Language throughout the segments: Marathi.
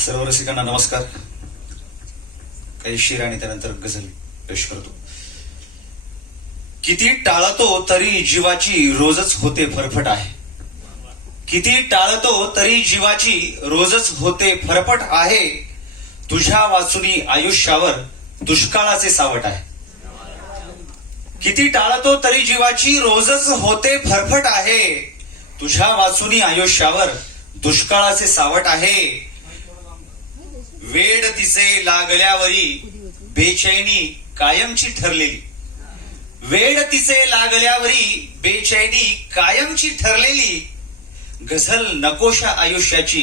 सर्व रसिकांना नमस्कार. काही शिर आणि त्यानंतर गझल पेश करतो. किती टाळतो तरी जीवाची रोजच होते फरफट आहे. किती टाळतो तरी जीवाची रोजच होते फरफट आहे. तुझ्या वाचुनी आयुष्यावर दुष्काळाचे सावट आहे. किती टाळतो तरी जीवाची रोजच होते फरफट आहे. तुझ्या वाचुनी आयुष्यावर दुष्काळाचे सावट आहे. वेड तिचे लागल्यावरी बेचैनी कायमची ठरलेली. वेड तिचे लागल्यावरी बेचैनी कायमची ठरलेली. गझल नकोशा आयुष्याची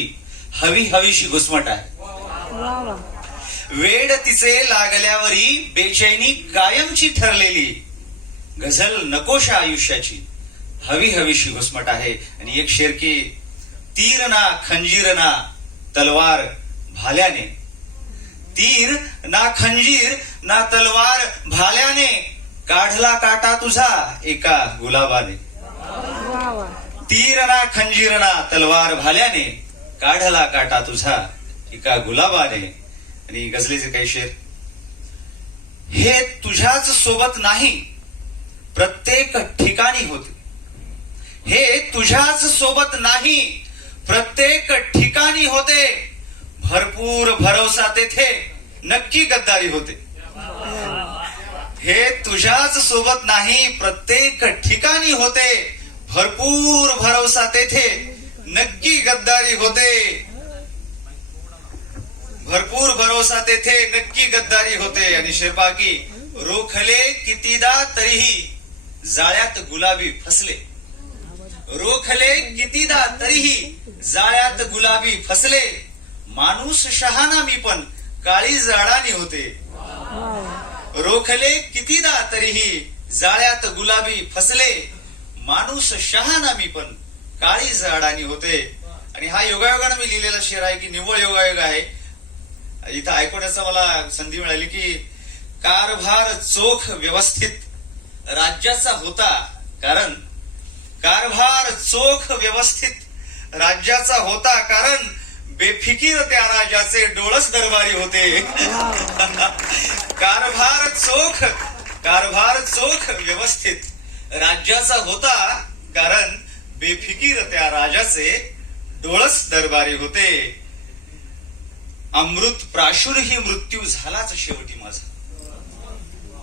हवी हवीशी घुसमट आहे. वेड तिचे लागल्यावरी बेचैनी कायमची ठरलेली. गझल नकोशा आयुष्याची हवी हवीशी घुसमट आहे. आणि एक शेरकी तीर ना खंजीर ना तलवार भाल्याने तीर ना खंजीर ना तलवार भाल्याने काढला काटा तुझा एका गुलाबाने. तीर ना खंजीर ना तलवार भाल्याने काढला काटा तुझा एका गुलाबाने. आणि गझलेचे काही शेर हे तुझ्याच सोबत नाही प्रत्येक ठिकाणी होते. हे तुझ्याच सोबत नाही प्रत्येक ठिकाणी होते. भरपूर भरवसा तेथे नक्की गद्दारी होते. हे तुझ्याच सोबत नाही प्रत्येक ठिकाणी होते. भरपूर भरवसा तेथे. नक्की गद्दारी होते. भरपूर भरोसा तेथे नक्की गद्दारी होते. आणि शेर्पा की रोखले कितीदा तरीही जाळ्यात गुलाबी फसले. रोखले कितीदा तरीही जाळ्यात गुलाबी फसले. माणूस शहाणा मी पण काळी जाडानी होते. रोखले कितीदा तरीही जाळ्यात गुलाबी फसले. माणूस शहाणा मी पण काळी झाडानी होते. आणि हा योगायोगानं मी लिहिलेला शेर आहे की निव्वळ योगायोग आहे. इथं ऐकवण्याचा मला संधी मिळाली की कारभार चोख व्यवस्थित राज्याचा होता. कारण कारभार चोख व्यवस्थित राज्याचा होता. कारण बेफिकीर त्या राजाचे डोळस दरबारी होते. कारभार चोख कारभार चोख व्यवस्थित. राज्याचा होता कारण बेफिकीर त्या राजाचे डोळस दरबारी होते. अमृत प्राशूनही ही मृत्यू झालाच शेवटी माझा.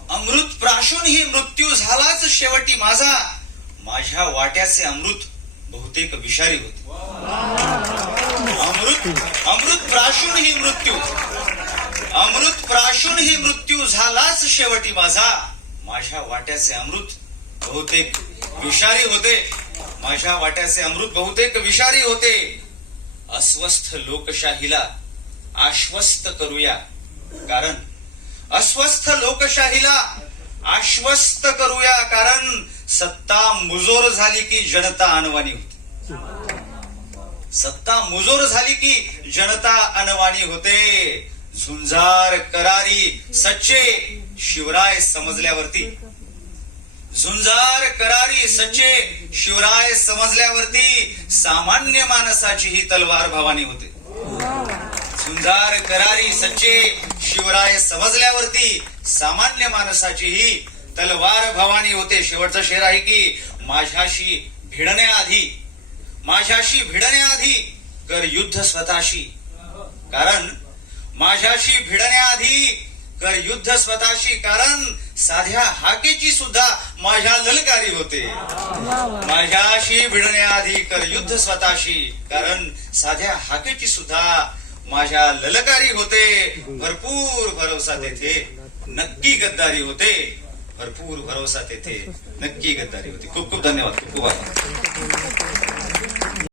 अमृत प्राशूनही ही मृत्यू झालाच शेवटी माझा. माझ्या वाट्याचे अमृत बहुतेक विषारी होते. अमृत अमृत प्राशून ही मृत्यू. अमृत प्राशून ही मृत्यू झालाच शेवटी माझा. माझ्या वाट्याचे अमृत बहुतेक विषारी होते. माझ्या वाट्याचे अमृत बहुतेक विषारी होते. अस्वस्थ लोकशाहीला आश्वस्त करूया. कारण अस्वस्थ लोकशाहीला आश्वस्त करूया. कारण सत्ता मुजोर झाली की जनता अनवाणी होती. सत्ता मुजोर झाली की जनता अनवाणी होते. झुंजार करारी सच्चे शिवराय समजल्यावरती. झुंजार करारी सच्चे शिवराय समजल्यावरती सामान्य माणसाची ही तलवार भवानी होते. झुंजार करारी सच्चे शिवराय समजल्यावरती सामान्य माणसाची ही तलवार भवानी होते. शेवटचा शेर आहे की माझ्याशी भिडण्याआधी माझ्याशी भिडण्याआधी कर युद्ध स्वतःशी. कारण माझ्याशी भिडण्याआधी कर युद्ध स्वतःशी. कारण साध्या हाकेची सुद्धा माझ्या ललकारी होते. माझ्याशी भिडण्याआधी कर युद्ध स्वतःशी. कारण साध्या हाकेची सुद्धा माझ्या ललकारी होते. भरपूर भरोसा तेथे. नक्की गद्दारी होते. भरपूर भरोसा तेथे. नक्की गद्दारी होते. खूप खूप धन्यवाद. खूप खूप आभार